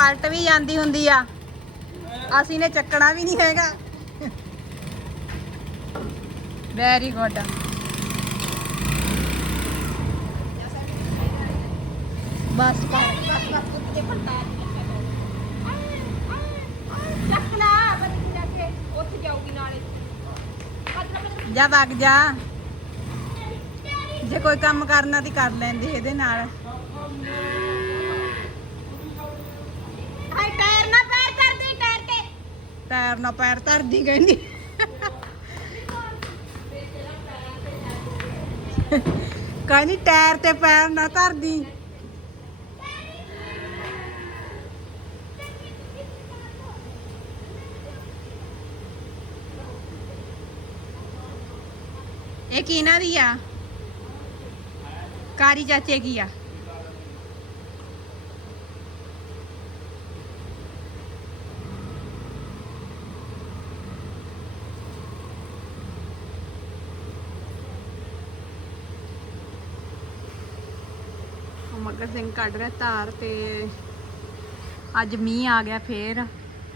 ਪਲਟ ਵੀ ਜਾਂਦੀ ਹੁੰਦੀ ਆ। ਅਸੀਂ ਨੇ ਚੱਕਣਾ ਵੀ ਨਹੀਂ ਹੈਗਾ। ਵੈਰੀ ਗੁੱਡ ਬਸ ਕਰ। ਜਾ ਜਾ ਵਗ ਜਾ। ਜੇ ਕੋਈ ਕੰਮ ਕਰਨਾ ਤੇ ਕਰ ਲੈਂਦੀ ਇਹਦੇ ਨਾਲ ਹਾਏ ਟਾਇਰ ਨਾ ਪੈਰ ਕਰਦੀ ਟਾਇਰ ਤੇ ਪੈਰ ਨਾ ਪੈਰ ਧਰਦੀ ਕਹਿੰਦੀ। ਕਹਿੰਦੀ ਟਾਇਰ ਤੇ ਪੈਰ ਨਾ ਧਰਦੀ। ਇਹ ਕਿਹਨਾਂ ਦੀ ਆ? ਕਾਰੀ ਚਾਚੇ ਕੀ ਆ? ਮਗਰ ਸਿੰਘ ਕੱਢ ਰਿਹਾ ਧਾਰ ਤੇ ਅੱਜ ਮੀਂਹ ਆ ਗਿਆ ਫੇਰ।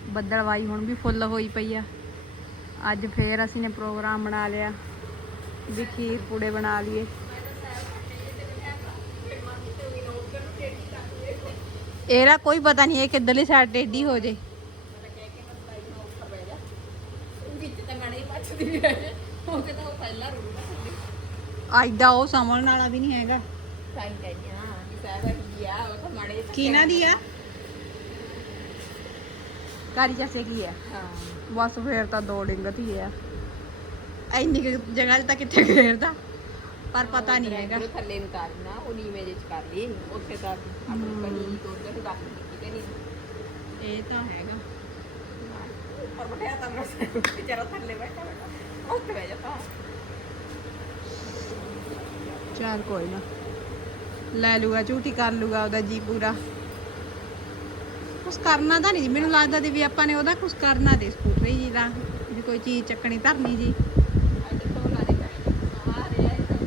ਬੱਦਲਵਾਈ ਹੁਣ ਵੀ ਫੁੱਲ ਹੋਈ ਪਈ ਆ। ਅੱਜ ਫੇਰ ਅਸੀਂ ਨੇ ਪ੍ਰੋਗਰਾਮ ਬਣਾ ਲਿਆ। ਵੀ ਖੀਰ ਪੂੜੇ ਬਣਾ ਲਈਏ। ਇਹਦਾ ਕੋਈ ਪਤਾ ਨਹੀਂ ਇਹ ਕਿੱਧਰਲੀ ਸਾਈਡ ਟੇਢੀ ਹੋ ਜੇ। ਵਿੱਚ ਉਹ ਕਹਿੰਦਾ ਵਾਲਾ ਵੀ ਨਹੀਂ ਹੈਗਾ। ਕਿਹਨਾਂ ਦੀ ਆ? ਕਾਰੀ ਚਾਚੇ ਕੀ ਆ? ਹਾਂ। ਬਸ ਫੇਰ ਤਾਂ ਦੋ ਡਿੰਗਤ ਹੀ ਆ। ਇੰਨੀ ਕੁ ਜਗ੍ਹਾ 'ਚ ਤਾਂ ਕਿੱਥੇ ਘੇਰਦਾ ਪਰ ਪਤਾ ਨਹੀਂ ਹੈਗਾ। ਉਹ ਥੱਲੇ ਨੂੰ ਕਰਨਾ ਉਹ ਨੀਵੇਂ ਜਿਹੇ ਚ ਕਰ ਲਈ। ਉੱਥੇ ਤਾਂ ਆਪਣੀ ਹਮ। ਬਣੀ ਤੋਂ ਉੱਧਰ ਰੱਖ ਦਿੱਤੀ ਕਿ ਨਹੀਂ। ਇਹ ਤਾਂ ਹੈਗਾ। ਉੱਪਰ ਬਿਠਾਇਆ ਤਾਂ ਮੈਂ। ਵਿਚਾਰਾ ਥੱਲੇ ਬੈਠਾ ਬੈਠਾ ਉੱਥੇ ਬਹਿ ਜਾਂਦਾ ਚੱਲ ਕੋਈ ਨਾ। ਲੈ ਲੂਗਾ ਝੂਟੀ ਕਰ ਲੂਗਾ ਉਹਦਾ ਜੀ ਪੂਰਾ। ਕੁਛ ਕਰਨਾ ਤਾਂ ਨਹੀਂ ਜੀ ਮੈਨੂੰ ਲੱਗਦਾ ਤੇ ਵੀ ਆਪਾਂ ਨੇ ਉਹਦਾ ਕੁਛ ਕਰਨਾ ਤੇ ਸਕੂਟਰੀ ਜੀ ਦਾ ਵੀ ਕੋਈ ਚੀਜ਼ ਚੱਕਣੀ ਧਰਨੀ ਜੀ।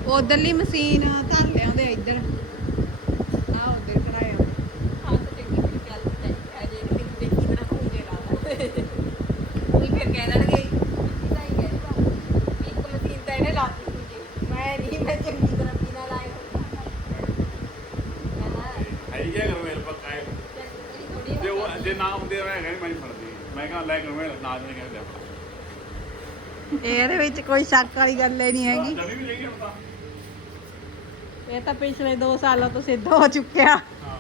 ਉਧਰਲੀ ਮਸ਼ੀਨ ਧਰ ਲਿਆਉਂਦੇ ਇੱਧਰ ਆ ਉਧਰ ਕਰਾਇਆ ਹਾਂ ਤਾਂ ਚੰਗੀ ਬੜੀ ਚੱਲ ਪਈ ਹੈ ਜੇ ਨਹੀਂ ਦੇਖੀ ਤਰ੍ਹਾਂ ਹੁੰਦੇ ਲਾ ਕੋਈ ਫਿਰ ਕਹਿ ਦੇਣਗੇ ਤਾਂ ਹੀ ਕਹਿ ਦੂਗਾ ਵੀ ਇੱਕ ਮਸ਼ੀਨ ਤਾਂ ਇਹਨੇ ਲਾ ਦਿੱਤੀ ਸੀ ਮੈਂ ਨਹੀਂ ਮੈਂ ਚੰਗੀ ਤਰ੍ਹਾਂ ਪੀਣਾ ਲਾਇਆ ਹੈ ਗਿਆ ਗਰਮੇਲ ਪੱਕਾ ਹੈ ਥੋੜੀ ਜੇ ਉਹ ਜੇ ਨਾ ਹੁੰਦੇ ਮੈਂ ਕਹਿੰਦਾ ਮੈਂ ਨਹੀਂ ਫੜਦੀ ਲੈ ਗਰਮੇਲ ਇਹਦੇ ਵਿੱਚ ਕੋਈ ਸ਼ੱਕ ਵਾਲੀ ਗੱਲ ਹੀ ਨਹੀਂ ਹੈਗੀ। ਜਮੀ ਵੀ ਨਹੀਂ ਹੁੰਦਾ ਇਹ ਤਾਂ ਪਿਛਲੇ 2 ਸਾਲਾਂ ਤੋਂ ਸਿੱਧ ਹੋ ਚੁੱਕਿਆ। ਹਾਂ।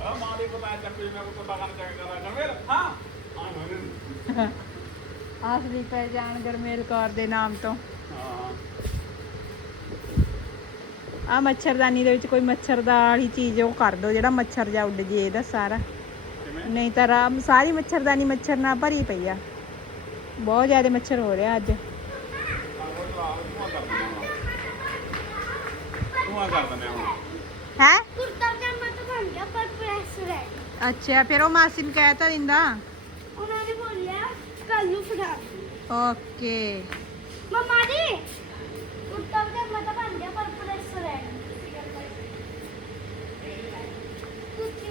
ਆ ਮਾਂ ਦੇ ਪਤਾ ਚੱਕ ਕੇ ਮੈਂ ਕੋਈ ਪਤਾ ਕਰਨ ਚੱਕ ਕਰਾਂ ਗਰਮੇਲ ਹਾਂ। ਹਾਂ ਹਾਂ ਅਸਲੀ ਪਹਿਚਾਣ ਗਰਮੇਲ ਕੌਰ ਦੇ ਨਾਮ ਤੋਂ। ਹਾਂ। ਆ ਮੱਛਰਦਾਨੀ ਦੇ ਵਿੱਚ ਕੋਈ ਮੱਛਰ ਦਾ ਵਾਲੀ ਚੀਜ਼ ਉਹ ਕਰ ਦੋ ਜਿਹੜਾ ਮੱਛਰ ਜਾ ਉੱਡ ਜੇ ਇਹਦਾ ਸਾਰਾ। ਨਹੀਂ ਤਾਂ ਰਾਮ ਸਾਰੀ ਮੱਛਰਦਾਨੀ ਮੱਛਰ ਨਾਲ ਭਰੀ ਪਈ ਆ। ਬਹੁਤ ਜ਼ਿਆਦਾ ਮੱਛਰ ਹੋ ਰਿਹਾ ਅੱਜ। ਤੂੰ ਆ ਕਰ ਦਨੇ ਹੁਣ। ਹੈ? ਕੁਰਤਾ ਪਜਾਮਾ ਤਾਂ ਬਣ ਗਿਆ ਪਰ ਪ੍ਰੈਸ ਰਹਿ ਅੱਛਾ ਫਿਰ ਉਹ ਮਾਸੀ ਨੂੰ ਕਹਿ ਤਾਂ ਦਿੰਦਾ। ਉਹਨਾਂ ਨੇ ਬੋਲਿਆ ਕੱਲ ਨੂੰ ਫੜਾ। ਓਕੇ। ਮਮਾ ਦੀ ਕੁਰਤਾ ਪਜਾਮਾ ਤਾਂ ਬਣ ਗਿਆ ਪਰ ਪ੍ਰੈਸ ਰਹਿ ਕੁੱਤੀ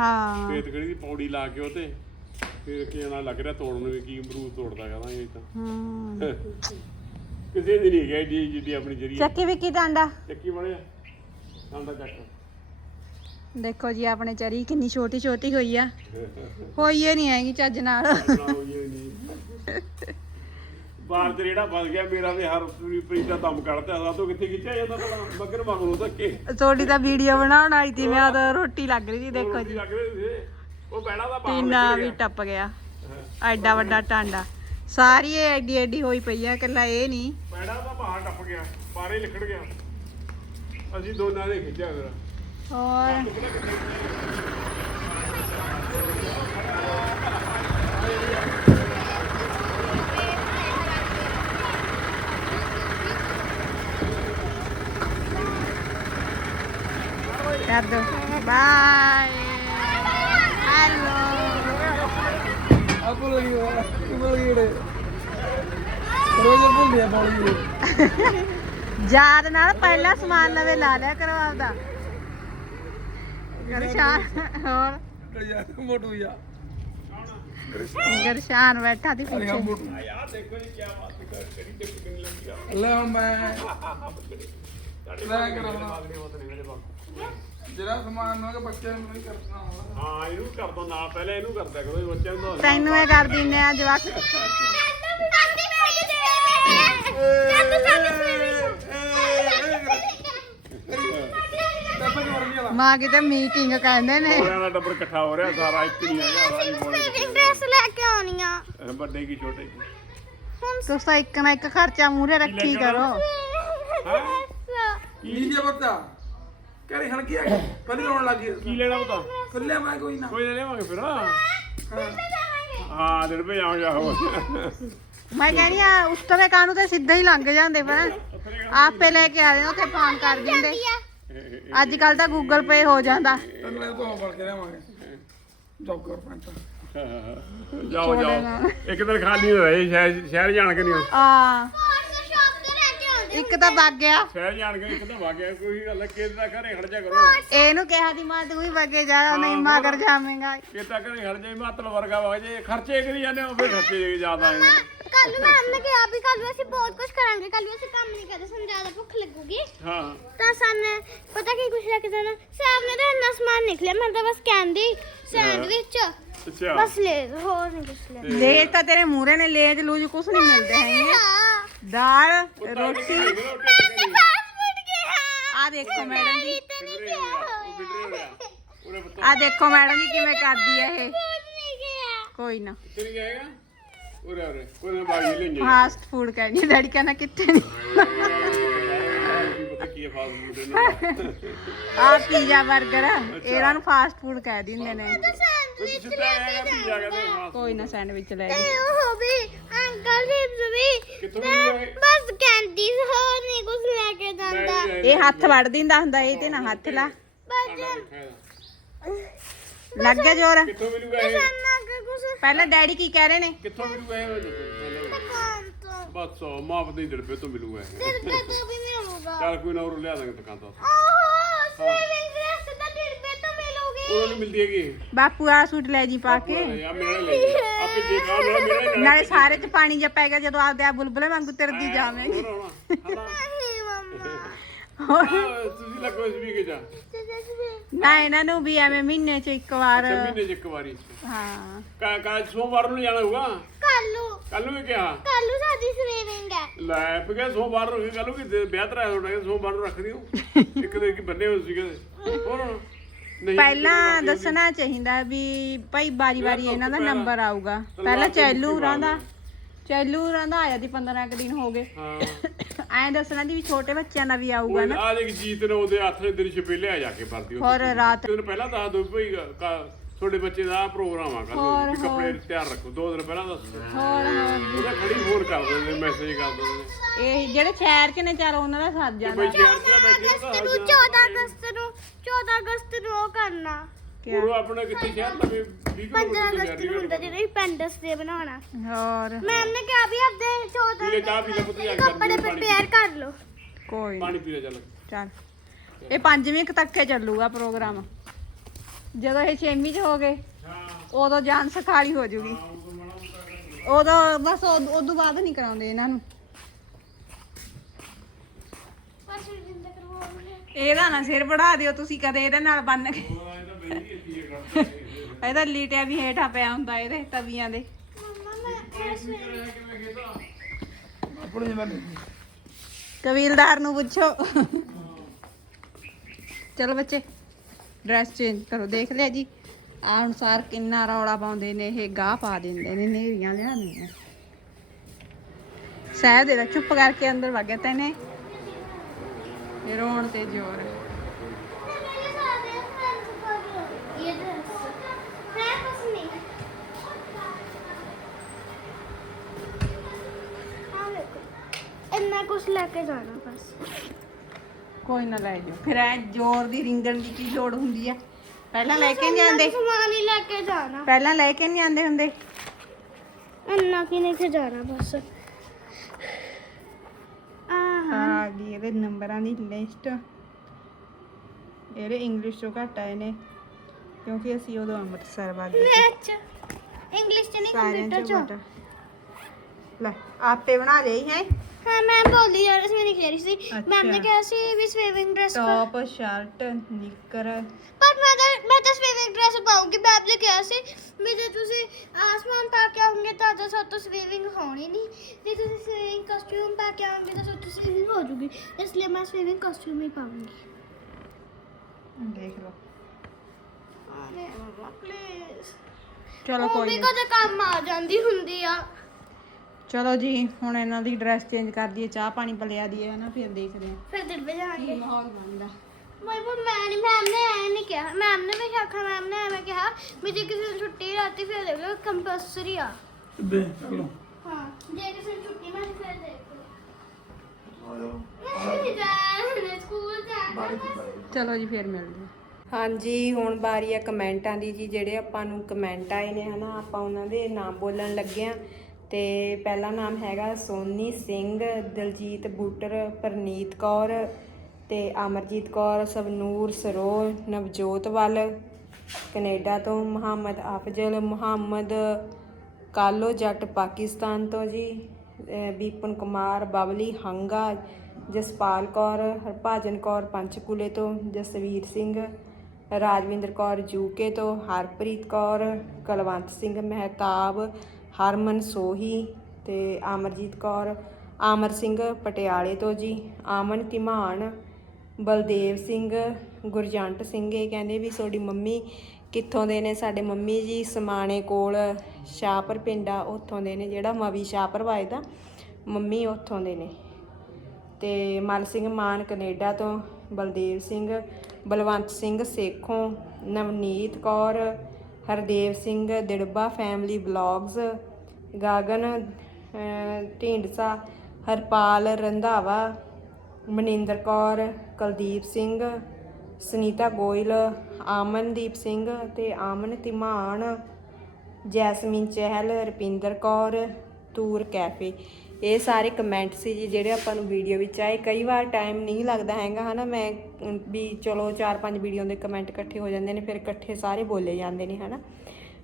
ਹਾਂ। ਖੇਤ ਗੜੀ ਦੀ ਪੌੜੀ ਲਾ ਕੇ ਉਹ ਤੇ ਫਿਰ ਕੀ ਨਾਲ ਲੱਗ ਰਿਹਾ ਤੋੜਨ ਨੂੰ ਵੀ ਕੀ ਅਮਰੂਦ ਤੋੜਦਾ ਕਰਾਂਗੇ ਇਹ ਤਾਂ। ਹੂੰ। ਕਿਸੇ ਦੀ ਨਹੀਂ ਗਈ ਜੀ ਜਿੱਦੀ ਆਪਣੀ ਜਰੀ ਚੱਕੀ ਵਿੱਕੀ ਡਾਂਡਾ ਚੱਕੀ ਬਣਿਆ। ਆਂਦਾ ਚੱਕ। ਦੇਖੋ ਜੀ ਆਪਣੇ ਚਰੀ ਕਿੰਨੀ ਛੋਟੀ ਛੋਟੀ ਹੋਈ ਆ। ਹੋਈ ਏ ਨਹੀਂ ਹੈਗੀ ਚੱਜ ਨਾਲ। ਬਾਹਰ ਤੇ ਜਿਹੜਾ ਵੱਜ ਗਿਆ ਮੇਰਾ ਵੀ ਹਰ ਪੂਰੀ ਪ੍ਰੀਤ ਦਾ ਦਮ ਕੱਢਦਾ ਸਾ ਤੋਂ ਕਿੱਥੇ ਖਿੱਚਿਆ ਜਾਂਦਾ ਭਲਾ? ਮਗਰ ਮਗਰੋਂ ਧੱਕੇ ਤੁਹਾਡੀ ਤਾਂ ਵੀਡੀਓ ਬਣਾਉਣ ਵਾਲੀ ਸੀ ਮੈਂ ਤਾਂ ਰੋਟੀ ਲੱਗ ਰਹੀ ਸੀ ਦੇਖੋ ਜੀ। ਲੱਗ ਰਹੇ ਸੀ। ਉਹ ਬੈਣਾ ਦਾ ਬਾਹਰ ਟੀਨਾ ਵੀ। ਟੱਪ ਗਿਆ। ਐਡਾ ਵੱਡਾ ਟਾਂਡਾ। ਸਾਰੀ ਇਹ ਐਡੀ ਐਡੀ ਹੋਈ ਪਈ ਆ ਇਕੱਲਾ ਇਹ ਨਹੀਂ। ਬੈਣਾ ਦਾ ਬਾਹਰ ਟੱਪ ਗਿਆ ਬਾਹਰੇ ਲਿਖੜ ਗਿਆ। ਅਸੀਂ ਦੋਨਾਂ ਨੇ ਖਿੱਚਿਆ ਫਿਰ। ਹੋਰ? ਕਰ ਦੋ ਬਾਏ ਹੈਲੋ ਆ ਭੁੱਲ ਗਈ ਉਹ ਭੁੱਲ ਗਈ ੜੇ ਰੋਜ਼ ਭੁੱਲਦੀ ਆ ਪਾਣੀ ਯਾਦ ਨਾਲ ਪਹਿਲਾ ਸਮਾਨ ਨਵੇਂ ਲਾ ਲਿਆ ਕਰੋ ਆਪਦਾ। ਗਰਸ਼ਾਨ ਹੋਰ? ਮੋਟੂ ਜਾ ਗਰਸ਼ਾਨ ਬੈਠਾ ਦੀ ਪਿੱਛੇ। ਯਾਰ ਦੇਖੋ ਜੀ ਕੀ ਬਾਤ ਕਰ ਕਰੀ ਤੇ ਕਿੰਨੀ ਲੱਗੀ ਲੈ ਮੈਂ ਲੈ ਕੇ ਰੱਖਣਾ ਮੇਰੇ ਬਾਪ ਜਿਹੜਾ ਸਮਾਨ ਨੂੰ ਕਿ ਬੱਚੇ ਨੂੰ ਨਹੀਂ ਕਰਨਾ ਹੁੰਦਾ ਹਾਂ ਇਹਨੂੰ ਕਰ ਦੋ ਨਾਲ ਪਹਿਲੇ ਇਹਨੂੰ ਕਰਦਾ ਕਰੋ ਇਹ ਬੱਚਿਆਂ ਨੂੰ ਤੈਨੂੰ ਇਹ ਕਰ ਦਿੰਨੇ ਆ ਜਵਾਕ। ਮਾਂ ਕਿਤੇ ਮੀਟਿੰਗ ਕਹਿੰਦੇ ਨੇ। ਹੋਰਿਆਂ ਦਾ ਟੱਬਰ ਇਕੱਠਾ ਹੋ ਰਿਹਾ ਸਾਰਾ ਇੱਕ ਨਹੀਂ ਹੈਗਾ ਸਾਰੀ ਬੋਲੇ ਡਰੈਸ ਲੈ ਕੇ ਆਉਣੀ ਆ ਵੱਡੇ ਕੀ ਛੋਟੇ ਕੀ? ਤੁਸੀਂ ਤਾਂ ਇੱਕ ਨਾ ਇੱਕ ਖਰਚਾ ਮੂਰੇ ਰੱਖੀ ਕਰੋ। ਕੀ ਜੇ ਬੱਤਾ ਕਰੇ ਹਣ ਕੀ ਆ ਪਹਿਲੇ ਰੋਣ ਲੱਗੀ ਕੀ ਲੈਣਾ ਪਤਾ ਫਿਰ ਲੈ ਮੈਂ ਕੋਈ ਨਾ। ਕੋਈ ਨਾ ਲੈਵਾਂਗੇ ਫਿਰ। ਹਾਂ। ਦਿਨ ਭੇ ਆਉਂ ਜਾਓ। ਮੈਂ ਕਹਿੰਦੀ ਆ ਉਤਰੇ ਕਾਨੂੰ ਤੇ ਸਿੱਧਾ ਹੀ ਲੰਘ ਜਾਂਦੇ ਪਰ ਆਪੇ ਲੈ ਕੇ ਆ ਰਹੇ ਉੱਥੇ ਫੋਨ ਕਰ ਦਿੰਦੇ। ਅੱਜ ਕੱਲ ਤਾਂ ਗੂਗਲ ਪੇ ਹੋ ਜਾਂਦਾ। ਤੈਨੂੰ ਇਹ ਤੋਂ ਫੜ ਕੇ ਲਿਆਵਾਂਗੇ। ਜੋਕਰ ਪੈਂਟ ਜਾਓ ਜਾਓ। ਇੱਕ ਦਿਨ ਖਾਲੀ ਹੋ ਰਹੇ ਸ਼ਹਿਰ ਸ਼ਹਿਰ ਜਾਣ ਕੇ ਨਹੀਂ ਆ ਲੈ ਇੱਕ ਤਾਂ ਵਗ ਗਿਆ। ਸ਼ਹਿਰ ਜਾਣ ਕੇ ਇੱਕ ਤਾਂ ਵਾਗਿਆ ਕੋਈ ਗੱਲ ਕਿਤੇ ਦਾ ਘਰੇ ਖੜ ਜਾ ਕਰੋ। ਇਹਨੂੰ ਕਿਹਾ ਦੀ ਮਾਂ ਤੂੰ ਹੀ ਵਗੇ ਜਾ ਨਹੀਂ ਮਗਰ ਜਾਵੇਂਗਾ। ਕਿਤੇ ਤਾਂ ਘਰੇ ਖੜ ਜਾ ਮਾਤਲ ਵਰਗਾ ਵਗ ਜੇ। ਖਰਚੇ ਕਰੀ ਜਾਂਦੇ ਹੋ ਫਿਰ ਖਰਚੇ ਜ਼ਿਆਦਾ ਆਏ ਨੇ ਕੱਲ ਮੈਮ ਨੇ ਕਿਹਾ ਵੀ ਕੱਲ ਅਸੀਂ ਬਹੁਤ ਕੁਝ ਕਰਾਂਗੇ। ਕੱਲ ਅਸੀਂ ਕੰਮ ਨਹੀਂ ਕਰਦੇ ਸਾਨੂੰ ਜ਼ਿਆਦਾ ਭੁੱਖ ਲੱਗੂਗੀ। ਹਾਂ। ਤਾਂ ਸਾਨੂੰ ਪਤਾ ਕੀ ਕੁਝ ਲੈ ਕੇ ਜਾਣਾ ਸਾਹਿਬ ਨੇ ਤਾਂ ਇੰਨਾ ਸਮਾਨ ਨਿਕਲਿਆ ਮੈਂ ਤਾਂ ਬਸ ਕੈਂਡੀ ਸੈਂਡਵਿਚ। ਅੱਛਾ। ਬਸ ਲੈ ਹੋਰ ਨਹੀਂ ਕੁਝ ਲੈ। ਲੇਜ ਤਾਂ ਤੇਰੇ ਮੂਰੇ ਨੇ ਲੇਜ ਲੂਜ ਕੁਛ ਨਹੀਂ ਮਿਲਦੇ ਹੈਗੇ। ਦਾਲ ਰੋਟੀ। ਫਾਸਟ ਫੂਡ ਗਿਆ। ਆ ਦੇਖੋ ਮੈਡਮ ਜੀ। ਤੇ ਨਹੀਂ ਗਿਆ ਹੋਇਆ ਉਹਨੇ ਪਤਾ ਆ ਦੇਖੋ ਮੈਡਮ ਜੀ ਕਿਵੇਂ ਕਰਦੀ ਹੈ ਇਹ। ਫੂਡ ਨਹੀਂ ਗਿਆ। ਕੋਈ ਨਾ। ਕਿੱਥੇ ਨਹੀਂ ਜਾਏਗਾ ਉਰੇ ਉਰੇ। ਕੋਈ ਨਾ ਬਾਗੀ ਲੈਂਗੇ ਫਾਸਟ ਫੂਡ ਕਹਿੰਦੀ ਡੈਡੀ ਕਹਿੰਦਾ ਕਿੱਥੇ ਨਹੀਂ ਪਤਾ ਕੀ ਹੈ ਫਾਸਟ ਫੂਡ ਇਹਨਾਂ ਆ ਪੀਜ਼ਾ 버ਗਰ ਇਹਨਾਂ ਨੂੰ ਫਾਸਟ ਫੂਡ ਕਹਿ ਦਿੰਦੇ ਨੇ। ਦਾ ਪੀਜ਼ਾ ਕਹਿੰਦੇ ਹਾਂ ਕੋਈ ਨਾ ਸੈਂਡਵਿਚ ਲੈ ਤੇ ਜੀ ਉਹ ਵੀ ਅੰਕਲ ਹਿਪਸ ਵੀ। ਕਿੱਥੋਂ ਤੇ? ਬਸ ਕੈਂਡੀਜ਼ ਹੋਰ ਨਹੀਂ ਕੁਝ ਲੈ ਕੇ ਜਾਂਦਾ। ਇਹ ਹੱਥ ਵੜ ਦਿੰਦਾ ਹੁੰਦਾ ਇਹ ਤੇ ਨਾ ਹੱਥ ਲਾ। ਲੱਗ ਗਿਆ ਜੋਰ? ਕਿੱਥੋਂ ਮਿਲੂਗਾ ਇਹ? ਨਾ ਕਿ ਕੁਝ ਪਹਿਲਾਂ ਡੈਡੀ ਕੀ ਕਹਿ ਰਹੇ ਨੇ? ਕਿੱਥੋਂ ਮਿਲੂਗਾ ਇਹ? ਦੁਕਾਨ ਤੋਂ। ਬਸ ਮਾਫ ਦੇ ਡੜਪੇ ਤੋਂ ਮਿਲੂਗਾ ਇਹ। ਦਿਲਪੇ ਤੋਂ ਵੀ ਮਿਲੂਗਾ। ਚੱਲ ਕੋਈ ਨਾ ਹੋਰ ਲਿਆ ਦਾਂਗੇ ਦੁਕਾਨ ਤੋਂ। ਓਹੋ ਸੇਵਿੰਗ ਦਿਲਪੇ ਤੋਂ ਮਿਲੂਗੀ ਉਹਨਾਂ ਨੂੰ ਮਿਲਦੀ ਹੈਗੀ। ਬਾਪੂ ਆ ਸੂਟ ਲੈ ਜੀ ਪਾ ਕੇ। ਆ ਮੇਰਾ ਲੈ ਜੀ। ਆਪੇ ਦੇਖਾ ਮੇਰਾ ਮੇਰਾ ਹੀ ਨਾਲੇ ਸਾਰੇ ਚ ਪਾਣੀ ਜਿਹਾ ਪੈ ਗਿਆ ਜਦੋਂ ਆਪਦੇ ਆ ਬੁਲਬੁਲੇ ਵਾਂਗੂ ਤਿਰਦੀ ਹਲਾ ਮੰਮਾ ਹੋਰ ਤੁਸੀਂ ਲੱਗੋ ਇਸ ਵੀ ਕੇ ਜਾ ਨਾ ਇਹਨਾਂ ਨੂੰ ਵੀ ਐਵੇਂ ਮਹੀਨੇ ਚ ਇੱਕ ਵਾਰ। ਮਹੀਨੇ ਚ ਇੱਕ ਵਾਰੀ ਹਾਂ। ਕਾ ਕਾ ਸੋਮਵਾਰ ਨੂੰ ਜਾਣਾ ਹੋਊਗਾ? ਕੱਲੂ ਕੱਲ ਨੂੰ ਵੀ ਕਿਹਾ? ਕੱਲੂ ਸਾਡੀ ਸੇਵਿੰਗ ਹੈ ਲੈ ਪਿਆ ਸੋਮਵਾਰ ਨੂੰ ਕੱਲ ਨੂੰ ਕਿ ਵਿਆਹ ਤਰਾ ਤੁਹਾਡਾ ਸੋਮਵਾਰ ਨੂੰ ਰੱਖ ਦਿਓ। ਇੱਕ ਦਿਨ ਕੀ ਬੰਨੇ ਹੋਏ ਸੀਗੇ। ਹੋਰ ਨਹੀਂ ਪਹਿਲਾਂ ਦੱਸਣਾ ਚਾਹੀਦਾ ਵੀ ਭਾਈ ਬਾਰੀ ਬਾਰੀ ਇਹਨਾਂ ਦਾ ਨੰਬਰ ਆਊਗਾ। ਪਹਿਲਾਂ ਚੈਲੂ ਦਾ। ਚੈਲੂ ਦਾ ਆਇਆ ਦੀ 15 ਕੁ ਦਿਨ ਹੋ ਗਏ। ਹਾਂ। ਐਂ ਦੱਸਣਾ ਦੀ ਵੀ ਛੋਟੇ ਬੱਚਿਆਂ ਦਾ ਵੀ ਆਊਗਾ ਨਾ। ਆ ਦੇਖ ਜੀਤ ਨੇ ਉਹਦੇ ਹੱਥ ਦੇ ਦਿਨ ਛਪੇਲੇ ਆ ਜਾ ਕੇ ਉਹ ਹੋਰ ਰਾਤ ਦਿਨ ਪਹਿਲਾਂ ਦੱਸ ਦੋ ਭਈ ਤੁਹਾਡੇ ਬੱਚੇ ਦਾ ਆਹ ਪ੍ਰੋਗਰਾਮ ਆ ਕੱਲ ਵੀ ਕੱਪੜੇ ਤਿਆਰ ਰੱਖੋ। ਦੋ ਦਿਨ ਪਹਿਲਾਂ ਦੱਸ ਦਿਓ। ਹੋਰ ਹੋਰ। ਉਹਦਾ ਖੜੀ ਫੋਨ ਕਰ ਦਿੰਦੇ ਮੈਸੇਜ ਕਰ ਦਿੰਦੇ ਇਹ ਜਿਹੜੇ ਸ਼ਹਿਰ ਚ ਨੇ ਚਾਰ ਉਹਨਾਂ ਦਾ ਸੱਜ ਜਾਂਦਾ। ਬਈ ਸ਼ਹਿਰ ਚ ਬੈਠੇ ਹੋ ਤਾਂ ਨੂੰ 14 ਅਗਸਤ ਨੂੰ 14 ਅਗਸਤ ਨੂੰ ਉਹ ਕਰਨਾ। ਕਿਆ? ਉਹ ਆਪਣੇ ਕਿੱਥੇ ਸ਼ਹਿਰ ਦਾ ਵੀ 20 15 ਕਿਲੋਮੀਟਰ ਅਗਸਤ ਨੂੰ ਹੁੰਦਾ ਜਦੋਂ ਪੈਂਡਸ ਡੇ ਬਣਾਉਣਾ। ਹੋਰ। ਮੈਮ ਨੇ ਕਿਹਾ ਵੀ ਆਪਦੇ 14 ਪੀਲੇ ਚਾਹ ਪੀ ਲੈ ਪੁੱਤ ਜਾ ਕੇ ਕੱਪੜੇ ਪ੍ਰਪੇਅਰ ਕਰ ਲਓ। ਕੋਈ ਨੀ, ਪਾਣੀ ਪੀ ਲੈ ਚੱਲ। ਚੱਲ। ਇਹ ਪੰਜਵੀਂ ਕੁ ਤੱਕੇ ਚੱਲੂਗਾ ਪ੍ਰੋਗਰਾਮ। ਜਦੋਂ ਇਹ ਛੇਵੀਂ ਚ ਹੋ ਗਏ ਉਦੋਂ ਜਾਨ ਸਖਾਲੀ ਹੋ ਜੂਗੀ। ਉਦੋਂ ਬਸ ਉਦ- ਬਾਅਦ ਨਹੀਂ ਕਰਾਉਂਦੇ ਇਹਨਾਂ ਨੂੰ। ਇਹਦਾ ਨਾ ਸਿਰ ਵੜਾ ਦਿਓ ਤੁਸੀਂ ਕਦੇ ਇਹਦੇ ਨਾਲ ਬੰਨ ਕੇ। ਇਹਦਾ ਲੀਟਿਆ ਵੀ ਹੇਠਾਂ ਪਿਆ ਹੁੰਦਾ ਇਹਦੇ ਤਵੀਆਂ ਦੇ। ਕਬੀਲਦਾਰ ਨੂੰ ਪੁੱਛੋ। ਚਲੋ ਬੱਚੇ। ਡਰੈਸ ਚੇਂਜ ਕਰੋ। ਦੇਖ ਲਿਆ ਜੀ। ਆ ਅਨੁਸਾਰ ਕਿੰਨਾ ਰੌਲਾ ਪਾਉਂਦੇ ਨੇ, ਇਹ ਗਾਹ ਪਾ ਦਿੰਦੇ ਨੇ, ਨੇਰੀਆਂ ਲਿਆਉਂਦੀਆਂ। ਸਹਿਬ ਦੇ ਦਾ ਚੁੱਪ ਕਰਕੇ ਅੰਦਰ ਵਗ ਗਿਆ ਤੈਨੇ ਰੋਣ ਤੇ ਜ਼ੋਰ। ਇੰਨਾ ਕੁਝ ਲੈ ਕੇ ਜਾਣਾ ਬਸ। ਕੋਈ ਨਾ ਲੈ ਜਾਓ। ਫਿਰ ਐ ਜ਼ੋਰ ਦੀ ਰਿੰਗਣ ਦੀ ਕੀ ਲੋੜ ਹੁੰਦੀ ਆ? ਪਹਿਲਾਂ ਲੈ ਕੇ ਨਹੀਂ ਆਂਦੇ ਸਮਾਨ ਹੀ ਲੈ ਕੇ ਜਾਣਾ। ਪਹਿਲਾਂ ਲੈ ਕੇ ਨਹੀਂ ਆਂਦੇ ਹੁੰਦੇ। ਅੰਨਾ ਕਿਨੇ ਤੇ ਜਾਣਾ ਬਸ। ਆ ਗਈ ਇਹਦੇ ਨੰਬਰਾਂ ਦੀ ਲਿਸਟ। ਇਹਦੇ ਇੰਗਲਿਸ਼ ਚੋਂ ਘੱਟ ਆਏ ਨੇ ਕਿਉਂਕਿ ਅਸੀਂ ਉਦੋਂ ਅੰਮ੍ਰਿਤਸਰ ਵਾਗੇ ਵਿੱਚ ਇੰਗਲਿਸ਼ ਚ ਨਹੀਂ ਕੰਪਿਊਟਰ ਚ ਲੈ ਆਪੇ ਬਣਾ ਲਈ ਹੈ ਹਾਂ ਮੈਂ ਬੋਲੀ ਜਾ ਰਹੀ ਸੀ ਮੈਂ ਨਹੀਂ ਕਹਿ ਰਹੀ ਸੀ। ਮੈਮ ਨੇ ਅੱਛਾ। ਕਿਹਾ ਸੀ ਵੀ ਸਵੀਮਿੰਗ ਡਰੈਸ ਟੌਪ ਸ਼ਰਟ ਨਿੱਕਰ। ਪਰ ਮੈਂ ਤਾਂ ਮੈਂ ਤਾਂ ਸਵੀਮਿੰਗ ਡਰੈਸ ਪਾਉਂਗੀ ਮੈਮ ਨੇ ਕਿਹਾ ਸੀ ਵੀ ਜੇ ਤੁਸੀਂ ਆਸਮਾਨ ਪਾ ਕੇ ਆਉਂਗੇ ਤਾਂ ਤਾਂ ਸੋ ਤੋਂ ਸਵੀਮਿੰਗ ਹੋਣੀ ਨਹੀਂ। ਜੇ ਤੁਸੀਂ ਸਵੀਮਿੰਗ ਕਾਸਟਿਊਮ ਪਾ ਕੇ ਆਉਂਗੇ ਤਾਂ ਸੋ ਤੋਂ ਸਵੀਮਿੰਗ ਹੋ ਜੂਗੀ ਇਸ ਲਈ ਮੈਂ ਸਵੀਮਿੰਗ ਕਾਸਟਿਊਮ ਹੀ ਪਾਉਂਗੀ ਦੇਖ ਲਓ। ਅਰੇ ਮਮਾ ਪਲੀਜ਼ ਚਲੋ ਕੋਈ ਨਹੀਂ ਕਦੇ ਕੰਮ ਆ ਜਾਂਦੀ ਹੁੰਦੀ ਆ। ਚਲੋ ਜੀ ਹੁਣ ਇਹਨਾਂ ਦੀ ਡਰੈਸ ਚੇਂਜ ਕਰ ਦਈਏ ਚਾਹ ਪਾਣੀ ਪਲਿਆ ਦਈਏ ਹਨਾ ਫਿਰ ਦੇਖਦੇ ਹਾਂ। ਫਿਰ ਦਿਲ ਜਾਣਗੇ ਮਾਹੌਲ ਬਣਦਾ। ਮੈਂ ਪਰ ਮੈਂ ਨਹੀਂ ਮੈਮ ਨੇ ਐ ਨਹੀਂ ਕਿਹਾ। ਮੈਮ ਨੇ ਵੀ ਆਖਿਆ ਮੈਮ ਨੇ ਐਵੇਂ ਕਿਹਾ ਵੀ ਜੇ ਕਿਸੇ ਨੂੰ ਛੁੱਟੀ ਰਾਤੀ ਫਿਰ ਦੇਖ ਲਓ ਕੰਪਲਸਰੀ ਆ। ਦੇ ਚਲੋ ਹਾਂ ਜੇ ਕਿਸੇ ਨੂੰ ਛੁੱਟੀ ਮੈਂ ਫਿਰ ਦੇਖ। ਲਓ ਨਹੀਂ ਜਾਣਾ ਸਕੂਲ ਜਾਣਾ ਚਲੋ ਜੀ ਫਿਰ ਮਿਲਦੇ ਹਾਂਜੀ ਹੁਣ ਵਾਰੀ ਆ ਕਮੈਂਟਾਂ ਦੀ ਜੀ ਜਿਹੜੇ ਆਪਾਂ ਨੂੰ ਕਮੈਂਟ ਆਏ ਨੇ ਹਨਾ ਆਪਾਂ ਉਹਨਾਂ ਦੇ ਨਾਮ ਬੋਲਣ ਲੱਗੇ ਆ ਤੇ ਪਹਿਲਾ ਨਾਮ ਹੈਗਾ ਸੋਨੀ ਸਿੰਘ, ਦਲਜੀਤ ਬੂਟਰ, ਪਰਨੀਤ ਕੌਰ ਤੇ ਅਮਰਜੀਤ ਕੌਰ, ਸਵਨੂਰ ਸਰੋਜ ਨਵਜੋਤ ਵੱਲ, ਕੈਨੇਡਾ ਤੋਂ ਮੁਹੰਮਦ ਅਫਜ਼ਲ ਮੁਹੰਮਦ ਕਾਲੋ ਜੱਟ ਪਾਕਿਸਤਾਨ ਤੋਂ ਜੀ ਬੀਪਨ ਕੁਮਾਰ, ਬਬਲੀ ਹੰਗਾ, ਜਸਪਾਲ ਕੌਰ, ਹਰਭਾਜਨ ਕੌਰ ਪੰਚਕੂਲੇ ਤੋਂ, ਜਸਵੀਰ ਸਿੰਘ, ਰਾਜਵਿੰਦਰ ਕੌਰ ਯੂਕੇ ਤੋਂ, ਹਰਪ੍ਰੀਤ ਕੌਰ, ਕਲਵੰਤ ਸਿੰਘ ਮਹਿਤਾਬ ਹਰਮਨ ਸੋਹੀ ਤੇ ਅਮਰਜੀਤ ਕੌਰ, ਆਮਰ ਸਿੰਘ ਪਟਿਆਲੇ ਤੋਂ ਜੀ, ਆਮਨ ਧੀਮਾਨ, ਬਲਦੇਵ ਸਿੰਘ, ਗੁਰਜੰਟ ਸਿੰਘ, ਇਹ ਕਹਿੰਦੇ ਵੀ ਤੁਹਾਡੀ ਮੰਮੀ ਕਿੱਥੋਂ ਦੇ ਨੇ? ਸਾਡੇ ਮੰਮੀ ਜੀ ਸਮਾਣੇ ਕੋਲ ਸ਼ਾਹਪੁਰ ਪਿੰਡਾ ਉੱਥੋਂ ਦੇ ਨੇ। ਜਿਹੜਾ ਮਵੀ ਸ਼ਾਹਪੁਰ ਵੱਜਦਾ ਮੰਮੀ ਉੱਥੋਂ ਦੇ ਨੇ। ਤੇ ਮਲ ਸਿੰਘ ਮਾਨ ਕੈਨੇਡਾ ਤੋਂ, ਬਲਦੇਵ ਸਿੰਘ, ਬਲਵੰਤ ਸਿੰਘ ਸੇਖੋਂ, ਨਵਨੀਤ ਕੌਰ ਹਰਦੇਵ ਸਿੰਘ, ਦਿੜਬਾ ਫੈਮਿਲੀ ਬਲੌਗਸ ਗਾਗਨ ਢੀਂਡਸਾ, ਹਰਪਾਲ ਰੰਧਾਵਾ, ਮਨਿੰਦਰ ਕੌਰ, ਕੁਲਦੀਪ ਸਿੰਘ, ਸੁਨੀਤਾ ਗੋਇਲ, ਆਮਨਦੀਪ ਸਿੰਘ ਤੇ ਆਮਨ ਤਿਮਾਨ, ਜੈਸਮੀਨ ਚਹਿਲ, ਰਪਿੰਦਰ ਕੌਰ, ਤੂਰ ਕੈਫੇ। ਇਹ ਸਾਰੇ ਕਮੈਂਟ ਸੀ ਜੀ, ਜਿਹੜੇ ਆਪਾਂ ਨੂੰ ਵੀਡੀਓ ਵਿੱਚ ਆਏ। ਕਈ ਵਾਰ ਟਾਈਮ ਨਹੀਂ ਲੱਗਦਾ ਹੈਗਾ, ਹਨਾ? ਮੈਂ ਵੀ ਚਲੋ 4-5 ਵੀਡੀਓ ਦੇ ਕਮੈਂਟ ਇਕੱਠੇ ਹੋ ਜਾਂਦੇ ਨੇ, ਫਿਰ ਇਕੱਠੇ ਸਾਰੇ ਬੋਲੇ ਜਾਂਦੇ ਨੇ, ਹਨਾ?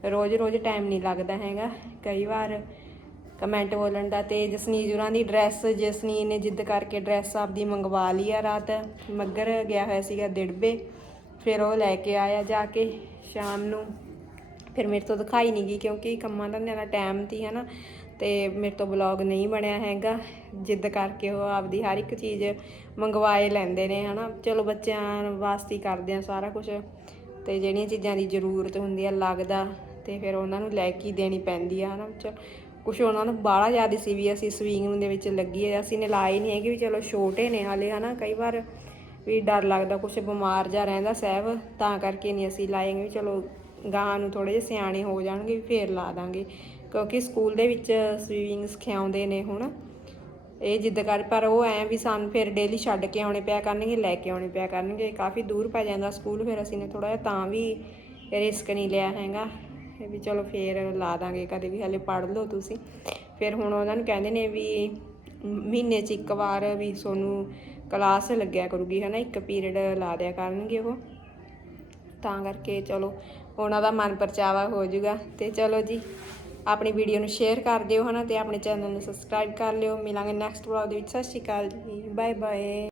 ਰੋਜ਼-ਰੋਜ਼ ਟਾਈਮ ਨਹੀਂ ਲੱਗਦਾ ਹੈਗਾ। ਕਈ ਵਾਰ ਕਮੈਂਟ ਬੋਲਣ ਦਾ ਤੇ ਜਸਨੀਤ ਜੁਰਾਂ ਦੀ ਡਰੈਸ ਜਸਨੀਤ ਨੇ ਜਿੱਦ ਕਰਕੇ ਡਰੈਸ ਆਪਦੀ ਮੰਗਵਾ ਲਈ ਆ ਰਾਤ। ਮੱਗਰ ਗਿਆ ਹੋਇਆ ਸੀਗਾ ਦਿੜਬੇ, ਫਿਰ ਉਹ ਲੈ ਕੇ ਆਇਆ ਜਾ ਕੇ ਸ਼ਾਮ ਨੂੰ। ਫਿਰ ਮੇਰੇ ਤੋਂ ਦਿਖਾਈ ਨਹੀਂ ਗਈ ਕਿਉਂਕਿ ਕੰਮਾਂ ਦਾ ਨਿਆਣਾ ਟਾਈਮ ਸੀ, ਹਨਾ? ਤੇ ਮੇਰੇ ਤੋਂ ਬਲੌਗ ਨਹੀਂ ਬਣਿਆ ਹੈਗਾ। ਜਿੱਦ ਕਰਕੇ ਉਹ ਆਪਦੀ ਹਰ ਇੱਕ ਚੀਜ਼ ਮੰਗਵਾਏ ਲੈਂਦੇ ਨੇ, ਹਨਾ। ਚਲੋ ਬੱਚਿਆਂ ਵਾਸਤੇ ਹੀ ਕਰਦੇ ਆ ਸਾਰਾ ਕੁਝ ਤੇ ਜਿਹੜੀਆਂ ਚੀਜ਼ਾਂ ਦੀ ਜ਼ਰੂਰਤ ਹੁੰਦੀ ਆ, ਲੱਗਦਾ ਤੇ ਫਿਰ ਉਹਨਾਂ ਨੂੰ ਲੈ ਕੇ ਦੇਣੀ ਪੈਂਦੀ ਆ, ਹਨਾ। ਚਲ, ਕੁਛ ਉਹਨਾਂ ਨੂੰ ਬਾਹਲਾ ਜ਼ਿਆਦਾ ਸੀ ਵੀ ਅਸੀਂ ਸਵਿੰਗ ਦੇ ਵਿੱਚ ਲੱਗੀਏ ਅਸੀਂ ਨੇ ਲਾਏ ਨਹੀਂ ਹੈਗੇ ਵੀ ਚਲੋ ਛੋਟੇ ਨੇ ਹਾਲੇ, ਹਨਾ। ਕਈ ਵਾਰ ਵੀ ਡਰ ਲੱਗਦਾ ਕੁਛ ਬਿਮਾਰ ਜਾ ਰਹਿੰਦਾ ਸਹਿਬ, ਤਾਂ ਕਰਕੇ ਨਹੀਂ ਅਸੀਂ ਲਾਏਗੇ ਵੀ ਚਲੋ ਗਾਂ ਨੂੰ ਥੋੜੇ ਜਿਹੇ ਸਿਆਣੇ ਹੋ ਜਾਣਗੇ ਵੀ ਫੇਰ ਲਾ ਦਾਂਗੇ। ਕਿਉਂਕਿ ਸਕੂਲ ਦੇ ਵਿੱਚ ਸਵੀਮਿੰਗ ਸਿਖਾਉਂਦੇ ਨੇ ਹੁਣ। ਇਹ ਜਿੱਦ ਕਰ, ਪਰ ਉਹ ਐ ਵੀ ਸਾਨੂੰ ਫਿਰ ਡੇਲੀ ਛੱਡ ਕੇ ਆਉਣੇ ਪਿਆ ਕਰਨਗੇ, ਲੈ ਕੇ ਆਉਣੇ ਪਿਆ ਕਰਨਗੇ। ਕਾਫੀ ਦੂਰ ਪੈ ਜਾਂਦਾ ਸਕੂਲ, ਫਿਰ ਅਸੀਂ ਨੇ ਥੋੜਾ ਜਿਹਾ ਤਾਂ ਵੀ ਰਿਸਕ ਨਹੀਂ ਲਿਆ ਹੈਗਾ। ਵੀ ਚਲੋ ਫੇਰ ਲਾ ਦਾਂਗੇ, ਕਦੇ ਵੀ ਹਲੇ ਪੜ੍ਹ ਲਓ ਤੁਸੀਂ। ਫਿਰ ਹੁਣ ਉਹਨਾਂ ਨੂੰ ਕਹਿੰਦੇ ਨੇ ਵੀ ਮਹੀਨੇ 'ਚ ਇੱਕ ਵਾਰ ਵੀ ਤੁਹਾਨੂੰ ਕਲਾਸ ਲੱਗਿਆ ਕਰੂਗੀ, ਹਨਾ? ਇੱਕ ਪੀਰੀਅਡ ਲਾ ਦਿਆ ਕਰਨਗੇ ਉਹ। ਤਾਂ ਕਰਕੇ ਚਲੋ, ਉਹਨਾਂ ਦਾ ਮਨ ਪਰਚਾਵਾ ਹੋ ਜਾਊਗਾ। ਤੇ ਚਲੋ ਜੀ ਆਪਣੀ ਵੀਡੀਓ ਨੂੰ ਸ਼ੇਅਰ ਕਰ ਦਿਓ ਹਨਾ ਤੇ ਆਪਣੇ ਚੈਨਲ ਨੂੰ ਸਬਸਕ੍ਰਾਈਬ ਕਰ ਲਿਓ। ਮਿਲਾਂਗੇ ਨੈਕਸਟ ਵਲੌਗ ਦੇ ਵਿੱਚ। ਸਤਿ ਸ਼੍ਰੀ ਅਕਾਲ ਜੀ। Bye bye